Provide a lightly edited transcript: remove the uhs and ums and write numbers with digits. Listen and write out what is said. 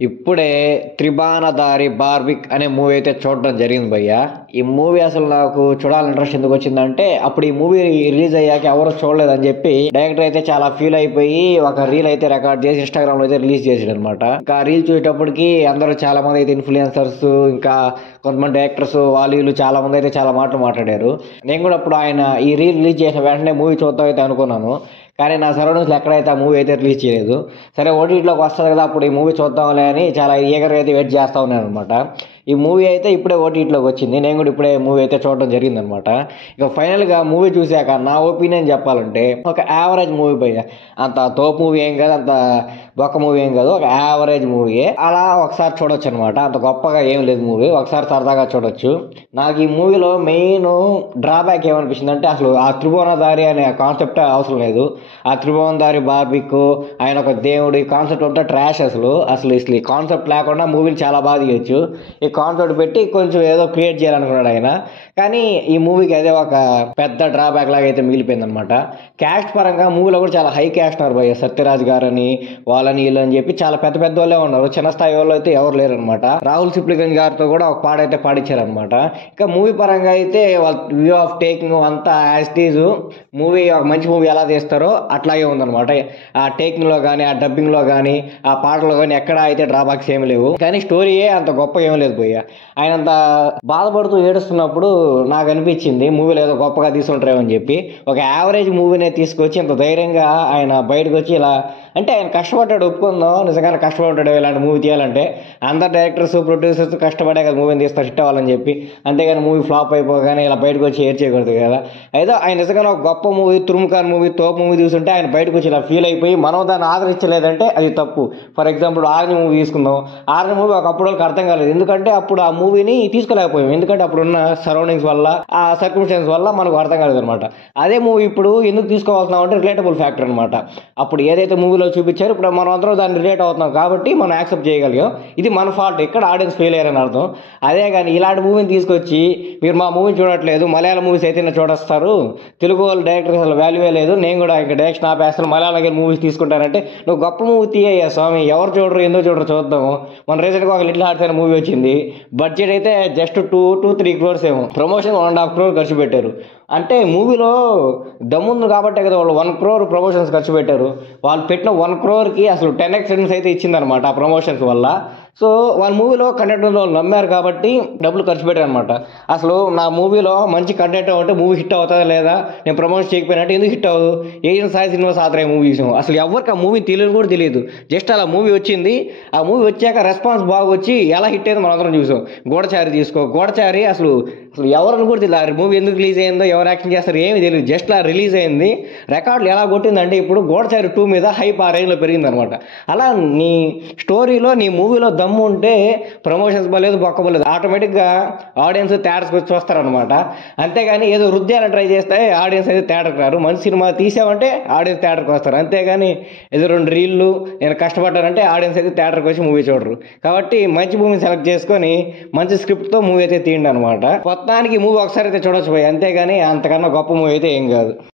ఇప్పుడే 'త్రిబాణధారి బార్బిక్' అనే మూవీ అయితే చూడడం జరిగింది భయ్య. ఈ మూవీ అసలు నాకు చూడాలని ఇంట్రెస్ట్ ఎందుకు వచ్చిందంటే, అప్పుడు ఈ మూవీ రిలీజ్ అయ్యాక ఎవరు చూడలేదని చెప్పి డైరెక్టర్ అయితే చాలా ఫీల్ అయిపోయి ఒక రీల్ అయితే రికార్డ్ చేసి ఇన్స్టాగ్రామ్ లో అయితే రిలీజ్ చేసాడు అనమాట. ఇంకా ఆ రీల్ చూసేటప్పటికి అందరూ చాలా మంది అయితే ఇన్ఫ్లుయెన్సర్స్, ఇంకా కొంతమంది డైరెక్టర్స్ వాళ్ళు వీళ్ళు చాలా మంది అయితే చాలా మాటలు మాట్లాడారు. నేను కూడా అప్పుడు ఆయన ఈ రీల్ రిలీజ్ చేసిన వెంటనే మూవీ చూద్దాం అయితే అనుకున్నాను. కానీ నా సరౌండింగ్స్లో ఎక్కడైతే ఆ మూవీ అయితే రిలీజ్ చేయలేదు. సరే ఓటీటీలోకి వస్తుంది కదా, అప్పుడు ఈ మూవీ చూద్దాంలే అని చాలా ఈగర్గా అయితే వెయిట్ చేస్తూ ఉన్నాను అనమాట. ఈ మూవీ అయితే ఇప్పుడే ఓటీటీలోకి వచ్చింది. నేను కూడా ఇప్పుడే మూవీ అయితే చూడడం జరిగిందనమాట. ఇక ఫైనల్గా మూవీ చూశాక నా ఒపీనియన్ చెప్పాలంటే, ఒక యావరేజ్ మూవీ భయ్య. అంత తోపు మూవీ ఏం కాదు, అంత బొక్క మూవీ ఏం కాదు, ఒక యావరేజ్ మూవీయే. అలా ఒకసారి చూడొచ్చు అనమాట. అంత గొప్పగా ఏం లేదు మూవీ, ఒకసారి సరదాగా చూడొచ్చు. నాకు ఈ మూవీలో మెయిన్ డ్రాబ్యాక్ ఏమనిపించింది అంటే, అసలు ఆ త్రిభువనధారి అనే కాన్సెప్ట్ అవసరం లేదు. ఆ త్రిభువనధారి బార్బిక్, ఆయన ఒక దేవుడు, ఈ కాన్సెప్ట్ అంతా ట్రాష్. అసలు ఈ కాన్సెప్ట్ లేకుండా మూవీని చాలా బాగా తీయొచ్చు. ఈ కాన్సెప్ట్ పెట్టి కొంచెం ఏదో క్రియేట్ చేయాలనుకున్నాడు ఆయన. కానీ ఈ మూవీకి అదే ఒక పెద్ద డ్రాబ్యాక్ లాగా అయితే మిగిలిపోయింది అనమాట. క్యాస్ట్ పరంగా మూవీలో కూడా చాలా హై క్యాస్ట్ ఉన్నారు భయ్య. సత్యరాజ్ గారని, వాళ్ళని వీళ్ళని చెప్పి చాలా పెద్ద పెద్ద వాళ్ళే ఉన్నారు. చిన్న స్థాయి వాళ్ళు అయితే ఎవరు లేరు అనమాట. రాహుల్ సిప్లిగంజ్ గారితో కూడా ఒక పాడైతే పాడించారనమాట. ఇంకా మూవీ పరంగా అయితే వాళ్ళ వ్యూ ఆఫ్ టేకింగ్ అంతా యాజ్ టీజ్ మూవీ, ఒక మంచి మూవీ ఎలా తీస్తారో అట్లాగే ఉందన్నమాట. ఆ టేకింగ్ లో కానీ, ఆ డబ్బింగ్ లో కానీ, ఆ పాటలో కానీ ఎక్కడ అయితే డ్రాబ్యాక్స్ ఏమి లేవు. కానీ స్టోరీయే అంత గొప్ప ఏమి లేదు పోయా. ఆయన అంత బాధపడుతూ ఏడుస్తున్నప్పుడు నాకు అనిపించింది మూవీలో ఏదో గొప్పగా తీసుకుంటారేమో అని చెప్పి. ఒక యావరేజ్ మూవీనే తీసుకొచ్చి ఇంత ధైర్యంగా ఆయన బయటకు వచ్చి ఇలా అంటే, ఆయన కష్టపడ్డాడు, ఒప్పుకుందాం, నిజంగానే కష్టపడ్డాడు ఇలాంటి మూవీ తీయాలంటే. అందరు డైరెక్టర్స్, ప్రొడ్యూసర్స్ కష్టపడే కదా మూవీని తీస్తారు హిట్ అవ్వాలని చెప్పి. అంతేగాని మూవీ ఫ్లాప్ అయిపోగానే ఇలా బయటకు వచ్చి ఏర్ చేయకూడదు కదా. అయితే ఆయన నిజంగా ఒక గొప్ప మూవీ, తురుముఖాన్ మూవీ, తోపు మూవీ చూస్తుంటే ఆయన బయటకు వచ్చి ఇలా ఫీల్ అయిపోయి మనం దాన్ని ఆదరించలేదంటే అది తప్పు. ఫర్ ఎగ్జాంపుల్ ఆర్ని మూవీ తీసుకుందాం. ఆర్ని మూవీ ఒకప్పుడు వాళ్ళకి అర్థం కాలేదు, ఎందుకంటే అప్పుడు ఆ మూవీని తీసుకోలేకపోయాం. ఎందుకంటే అప్పుడున్న సరౌండింగ్స్ వల్ల, ఆ సర్కమ్స్టెన్స్ వల్ల మనకు అర్థం కాలేదు అనమాట. అదే మూవీ ఇప్పుడు ఎందుకు తీసుకోవాల్సిన అంటే రిలేటబుల్ ఫ్యాక్టర్ అనమాట. అప్పుడు ఏదైతే మూవీలో చూపించారు, ఇప్పుడు మనం అందరం దాన్ని రిలేట్ అవుతున్నాం కాబట్టి మనం యాక్సెప్ట్ చేయగలిగాం. ఇది మన ఫాల్ట్, ఇక్కడ ఆడియన్స్ ఫెయిల్ అయ్యారని అర్థం. అదే కానీ ఇలాంటి మూవీని తీసుకొచ్చి మీరు మా మూవీ చూడట్లేదు, మలయాళ మూవీస్ అయితే చూడొస్తారు, తెలుగు వాళ్ళు డైరెక్టర్ అసలు వాల్యూవే లేదు, నేను కూడా ఇంకా డైరెక్షన్ ఆపేస్తాను, మలయాళ మూవీస్ తీసుకుంటానంటే నువ్వు గొప్ప మూవీ తీయ్యా స్వామి. ఎవరు చూడరు, ఎందుకు చూడరు చూద్దాము. మన రీసెంట్గా ఒక లిటిల్ హార్ట్స్ అనే మూవీ వచ్చింది. బడ్జెట్ అయితే జస్ట్ 2-3 crores ఏమో, ప్రమోషన్ 1.5 crore ఖర్చు పెట్టారు. అంటే మూవీలో దమ్ముంది కాబట్టే కదా వాళ్ళు 1 crore ప్రమోషన్స్ ఖర్చు పెట్టారు. వాళ్ళు పెట్టిన 1 crore అసలు 10x రిటర్న్స్ అయితే ఇచ్చిందనమాట ఆ ప్రమోషన్స్ వల్ల. సో వాళ్ళ మూవీలో కంటెంట్ వాళ్ళు నమ్మారు కాబట్టి డబ్బులు ఖర్చు పెట్టారు అనమాట. అసలు నా మూవీలో మంచి కంటెంట్ ఉంటే మూవీ హిట్ అవుతుందా లేదా, నేను ప్రమోషన్ చేయకపోయినట్టు ఎందుకు హిట్ అవ్వదు. ఏజెంట్ సాయి శ్రీనివాస్ ఆత్రేయ మూవీ చూసాం, అసలు ఎవరికి ఆ మూవీ తెలియదు కూడా తెలియదు. జస్ట్ అలా మూవీ వచ్చింది, ఆ మూవీ వచ్చాక రెస్పాన్స్ బాగా వచ్చి ఎలా హిట్ అయిందో మనం అందరం చూసాం. గూఢచారి తీసుకో, గూఢచారి అసలు ఎవరిని కూడా తెలియదు. ఆ మూవీ ఎందుకు రిలీజ్ అయిందో, ఎవరు యాక్షన్ చేస్తారో ఏమీ తెలియదు. జస్ట్ అలా రిలీజ్ అయింది. రికార్డులు ఎలా కొట్టిందంటే ఇప్పుడు గూఢచారి 2 మీద హైప్ ఆ రేంజ్లో పెరిగిందనమాట. అలా నీ స్టోరీలో, నీ మూవీలో దమ్ము ఉంటే ప్రమోషన్స్ బాలేదు, బొక్క బాలేదు, ఆటోమేటిక్గా ఆడియన్స్ థియేటర్స్కి వచ్చి వస్తారనమాట. అంతేగాని ఏదో రుద్దాలని ట్రై చేస్తే ఆడియన్స్ అయితే థియేటర్కి రారు. మంచి సినిమా తీసామంటే ఆడియన్స్ థియేటర్కి వస్తారు. అంతేగాని ఏదో 2 రీళ్ళు నేను కష్టపడ్డానంటే ఆడియన్స్ అయితే థియేటర్కి వచ్చి మూవీ చూడరు. కాబట్టి మంచి మూవీని సెలెక్ట్ చేసుకొని మంచి స్క్రిప్ట్తో మూవీ అయితే తీయండి అనమాట. మొత్తానికి మూవీ ఒకసారి అయితే చూడొచ్చు పోయి, అంతేగాని అంతకన్నా గొప్ప మూవీ అయితే ఏం కాదు.